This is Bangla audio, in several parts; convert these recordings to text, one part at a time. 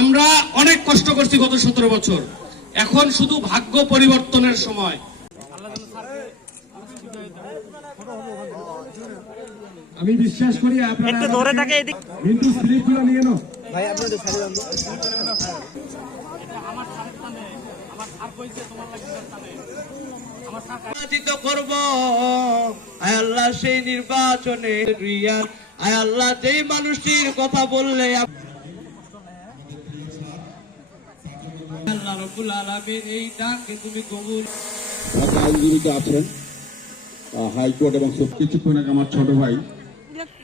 আমরা অনেক কষ্ট করছি গত 17 বছর, এখন শুধু ভাগ্য পরিবর্তনের সময়। আমি বিশ্বাস করি আপনারা একটু ধরে থাকে এদিক কিন্তু স্লিপগুলো নিয়ে নাও ভাই। আপনাদের সাথে আমার সাথে টানে আমার সাথ কইছে তোমার লাগি টানে আমার সাথ নির্বাচিত করব। আয় আল্লাহ সেই নির্বাচনে রিয়ার আয় আল্লাহ যেই মানুষটির কথা বললে আল্লাহ রাব্বুল আলামিন এই ডাকে তুমি কবুল। আইনজীবীতে আছেন হাইকোর্ট এবং কিছুক্ষণ আগে আমার ছোট ভাই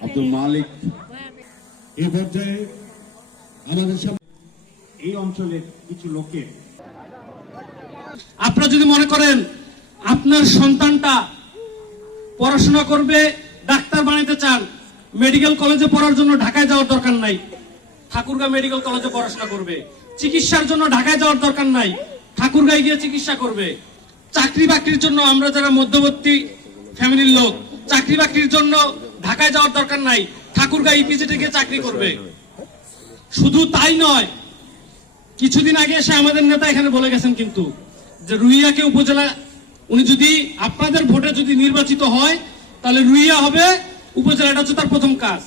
আব্দুল মালিক এই পর্যায়ে আমাদের সামনে এই অঞ্চলের কিছু লোকের আপনারা যদি মনে করেন আপনার সন্তানটা পড়াশোনা করবে, ডাক্তার বানাইতে চান, মেডিকেল কলেজে পড়ার জন্য ঢাকায় যাওয়ার দরকার নাই, ঠাকুরগাঁও মেডিকেল কলেজে পড়াশোনা করবে। চিকিৎসার জন্য ঢাকায় যাওয়ার দরকার নাই, ঠাকুরগাঁও গিয়ে চিকিৎসা করবে। চাকরি বাকরির জন্য আমরা যারা মধ্যবর্তী ফ্যামিলির লোক, চাকরি বাকরির জন্য ঢাকায় যাওয়ার দরকার নাই, ঠাকুরগাঁও ইপিজেডে গিয়ে চাকরি করবে। শুধু তাই নয়, কিছুদিন আগে এসে আমাদের নেতা এখানে বলে গেছেন কিন্তু যে রুইয়াকে উপজেলা, উনি যদি আপনাদের ভোটে যদি নির্বাচিত হয় তাহলে রুইয়া হবে উপজেলাটা হচ্ছে তার প্রথম কাজ।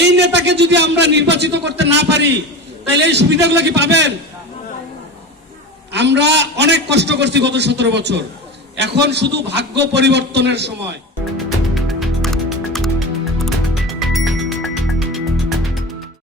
এই নেতাকে যদি আমরা নির্বাচিত করতে না পারি তাহলে এই সুবিধাগুলো কি পাবেন? আমরা অনেক কষ্ট করছি গত 17 বছর, এখন শুধু ভাগ্য পরিবর্তনের সময়।